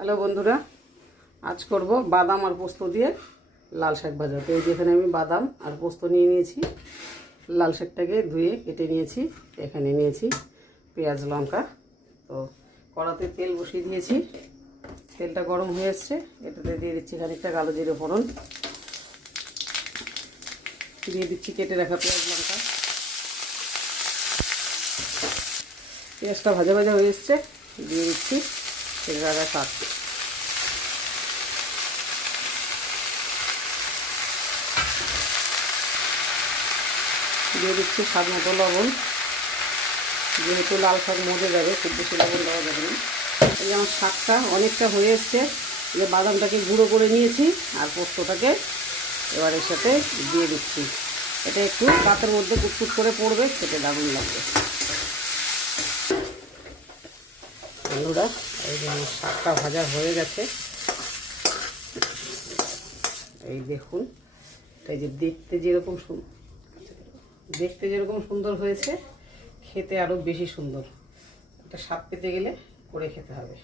Hello বন্ধুরা, আজ করব বাদাম আর পোস্ত দিয়ে লাল শাক ভাজা। তো এই যেখানে আমি বাদাম আর পোস্ত নিয়ে নিয়েছি, লাল শাকটাকে ধুয়ে কেটে নিয়েছি। এখানে নিয়েছি পেঁয়াজ লঙ্কা। তো কড়াতে তেল বসিয়ে দিয়েছি, তেলটা গরম হয়ে এসছে। এটাতে দিয়ে দিচ্ছি খানিকটা কালো জিরে ফোড়ন, দিয়ে দিচ্ছি কেটে রাখা পেঁয়াজ লঙ্কা। পেঁয়াজটা ভাজা ভাজা হয়ে এসছে, দিয়ে দিচ্ছি কেটে রাখা শাক। দিয়ে দিচ্ছি স্বাদ মতো লবণ, যেহেতু লাল শাক মজে যাবে, খুব বেশি লবণ দেওয়া যাবে না। এই আমার শাকটা অনেকটা হয়ে এসছে, যে বাদামটাকে গুঁড়ো করে নিয়েছি আর পোস্তটাকে এবার এর সাথে দিয়ে দিচ্ছি। এটা একটু ভাতের মধ্যে কুটকুট করে পড়বে, খেতে দারুণ লাগবে। বন্ধুরা, এই যে আমার শাকটা ভাজা হয়ে গেছে, এই দেখুন। এই যে দেখতে যেরকম সুন্দর হয়েছে, খেতে আরও বেশি সুন্দর। এটা স্বাদ পেতে গেলে করে খেতে হবে।